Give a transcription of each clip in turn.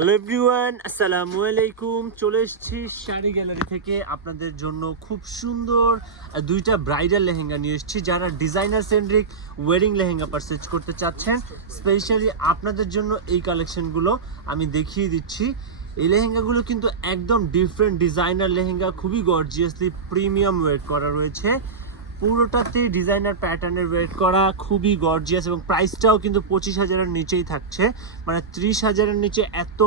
Hello everyone আসসালামু আলাইকুম চলে এসেছি শাড়ি গ্যালারি থেকে। আপনাদের জন্য খুব সুন্দর দুইটা ব্রাইডাল লেহেঙ্গা নিয়ে এসেছি যারা designer centric wedding lehenga purchase করতে চাচ্ছেন। স্পেশালি আপনাদের জন্য এই কালেকশনগুলো আমি দেখিয়ে দিচ্ছি। এই লেহেঙ্গাগুলো কিন্তু একদম ডিফারেন্ট ডিজাইনার লেহেঙ্গা, খুবই গর্জিয়াসলি প্রিমিয়াম ওয়েট করা রয়েছে। পুরোটাতে ডিজাইনার প্যাটার্নের ওয়েট করা, খুবই গর্জিয়াস এবং প্রাইসটাও কিন্তু পঁচিশ হাজারের নিচেই থাকছে। মানে ত্রিশ হাজারের নিচে এত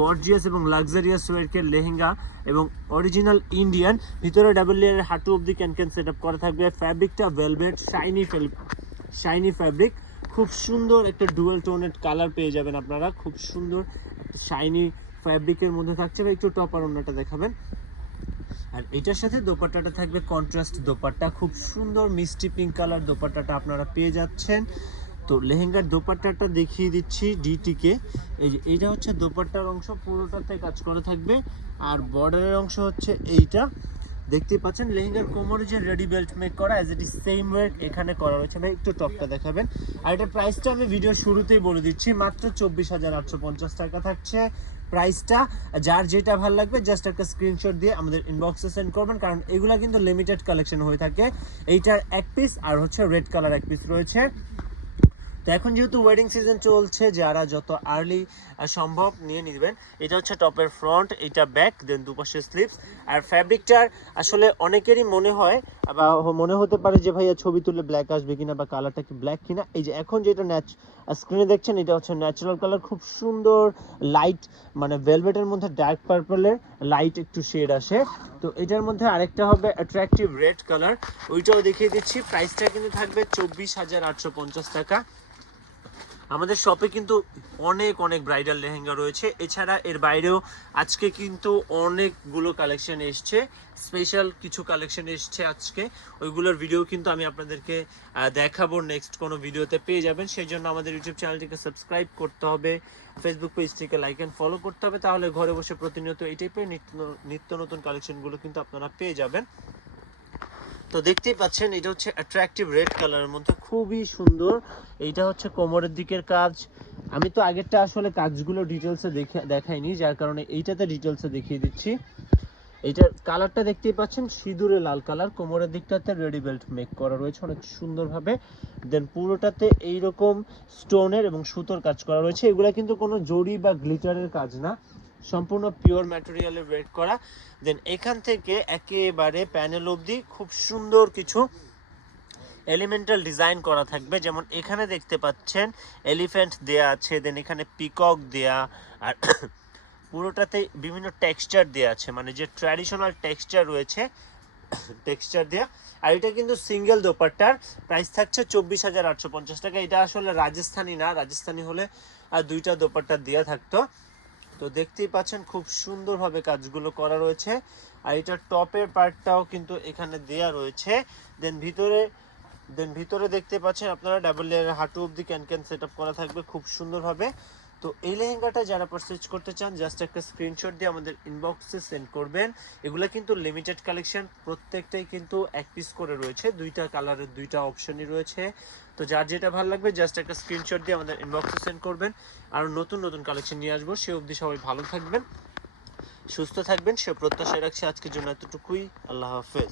গর্জিয়াস এবং লাক্সারিয়াস ওয়েটকে লেহেঙ্গা এবং অরিজিনাল ইন্ডিয়ান ভিতরে ডাবল লেয়ারের হাঁটু অব্দি ক্যান ক্যান সেট আপ করা থাকবে। ফ্যাব্রিকটা ভেলভেট শাইনি শাইনি ফ্যাব্রিক খুব সুন্দর একটা ডুয়েল টোনের কালার পেয়ে যাবেন আপনারা। খুব সুন্দর শাইনি ফ্যাব্রিকের মধ্যে থাকছে। বা একটু টপার অন্যটা দেখাবেন। আর এটার সাথে দোপাট্টাটা থাকবে কন্ট্রাস্ট দোপাট্টা। খুব সুন্দর মিষ্টি পিঙ্ক কালার দোপাট্টাটা আপনারা পেয়ে যাচ্ছেন। তো লেহেঙ্গার দোপাট্টাটা দেখিয়ে দিচ্ছি ডিটিকে এই যে এইটা হচ্ছে দোপাট্টার অংশ, পুরোটাতে কাজ করা থাকবে। আর বর্ডারের অংশ হচ্ছে এইটা। দেখতেই পাচ্ছেন, লেহেঙ্গার কোমরে যে রেডি বেল্ট মেক করা as it is same weight এখানে করা রয়েছে। ভাই, একটু টপটা দেখাবেন। আর এটার প্রাইসটা আমি ভিডিও শুরুতেই বলে দিচ্ছি, মাত্র চব্বিশ হাজার আটশো পঞ্চাশ টাকা থাকছে প্রাইসটা যার যেটা ভালো লাগবে জাস্ট একটা স্ক্রিনশট দিয়ে আমাদের ইনবক্সে সেন্ড করবেন, কারণ এগুলা কিন্তু লিমিটেড কালেকশন হয়ে থাকে। এইটার এক পিস আর হচ্ছে রেড কালার এক পিস রয়েছে। তো এখন যেহেতু ওয়েডিং সিজন চলছে, যারা যত আর্লি সম্ভব নিয়ে নিবেন। এটা হচ্ছে টপের ফ্রন্ট এটা ব্যাক দেন দুপাশে স্লিপস আর ফ্যাব্রিকটার আসলে অনেকেরই মনে হয়, বা মনে হতে পারে যে ভাইয়া ছবি তুলে ব্ল্যাক আসবে কিনা, বা কালারটা কি ব্ল্যাক কিনা, এই যে এখন যেটা ন্যাচ স্ক্রিনে দেখছেন, এটা হচ্ছে ন্যাচারাল কালার খুব সুন্দর লাইট মানে ভেলভেটের মধ্যে ডার্ক পার্পলের লাইট একটু শেড আসে। তো এটার মধ্যে আরেকটা হবে অ্যাট্রাকটিভ রেড কালার ওইটাও দেখিয়ে দিচ্ছি। প্রাইসটা কিন্তু থাকবে চব্বিশ হাজার আটশো পঞ্চাশ টাকা। আমাদের শপে কিন্তু অনেক অনেক ব্রাইডাল লেহেঙ্গা রয়েছে। এছাড়া এর বাইরেও আজকে কিন্তু অনেকগুলো কালেকশন এসছে। স্পেশাল কিছু কালেকশন এসছে আজকে। ওইগুলোর ভিডিও কিন্তু আমি আপনাদেরকে দেখাবো নেক্সট কোনো ভিডিওতে পেয়ে যাবেন। সেই জন্য আমাদের ইউটিউব চ্যানেলটিকে সাবস্ক্রাইব করতে হবে। ফেসবুক পেজটিকে লাইক অ্যান্ড ফলো করতে হবে। তাহলে ঘরে বসে প্রতিনিয়ত এই টাইপের নিত্য নিত্য নতুন কালেকশনগুলো কিন্তু আপনারা পেয়ে যাবেন। তো দেখতেই পাচ্ছেন, এটা হচ্ছে অ্যাট্রাকটিভ রেড কালারের মধ্যে। খুবই সুন্দর। এইটা হচ্ছে কোমরের দিকের কাজ। আমি তো আগেরটা আসলে কাজগুলো ডিটেলসে দেখে দেখাইনি, যার কারণে এইটাতে ডিটেলসে দেখিয়ে দিচ্ছি। এইটার কালারটা দেখতেই পাচ্ছেন, সিঁদুরে লাল কালার কোমরের দিকটাতে রেডি বেল্ট মেক করা রয়েছে অনেক সুন্দরভাবে। দেন পুরোটাতে এইরকম স্টোনের এবং সুতোর কাজ করা রয়েছে। এগুলা কিন্তু কোনো জড়ি বা গ্লিটারের কাজ না। সম্পূর্ণ পিওর ম্যাটেরিয়ালের ওয়েট করা। দেন এখান থেকে একেবারে প্যানেল অবধি খুব সুন্দর কিছু এলিমেন্টাল ডিজাইন করা থাকবে। যেমন এখানে দেখতে পাচ্ছেন এলিফ্যান্ট দেয়া আছে দেন এখানে পিকক দেয়া, আর পুরোটাতে বিভিন্ন টেক্সচার দেয়া আছে। মানে যে ট্র্যাডিশনাল টেক্সচার রয়েছে টেক্সচার দেয়া। আর এটা কিন্তু সিঙ্গেল দোপাট্টার। প্রাইস থাকছে চব্বিশ হাজার আটশো পঞ্চাশ টাকা। এটা আসলে রাজস্থানি না। রাজস্থানি হলে আর দুইটা দোপাট্টা দেওয়া থাকতো। তো দেখতেই পাচ্ছেন খুব সুন্দরভাবে কাজগুলো করা রয়েছে। আর এটা টপের পার্টটাও কিন্তু এখানে দেয়া রয়েছে। দেন ভিতরে দেন ভিতরে দেখতে পাচ্ছেন আপনারা ডাবল লেয়ারের হাঁটু অব্দি ক্যান ক্যান সেট করা থাকবে খুব সুন্দরভাবে। তো এই লেহেঙ্গাটা যারা পারচেজ করতে চান জাস্ট একটা স্ক্রিনশট দিয়ে আমাদের ইনবক্সে সেন্ড করবেন। এগুলো কিন্তু লিমিটেড কালেকশন প্রত্যেকটাই কিন্তু এক পিস করে রয়েছে। দুইটা কালারের দুইটা অপশনই রয়েছে। তো যার যেটা ভালো লাগবে জাস্ট একটা স্ক্রিনশট দিয়ে আমাদের ইনবক্সে সেন্ড করবেন। আর নতুন নতুন কালেকশন নিয়ে আসব। সে অবধি সবাই ভালো থাকবেন, সুস্থ থাকবেন। সে প্রত্যাশা রাখছি আজকের জন্য এতটুকুই। আল্লাহ হাফেজ।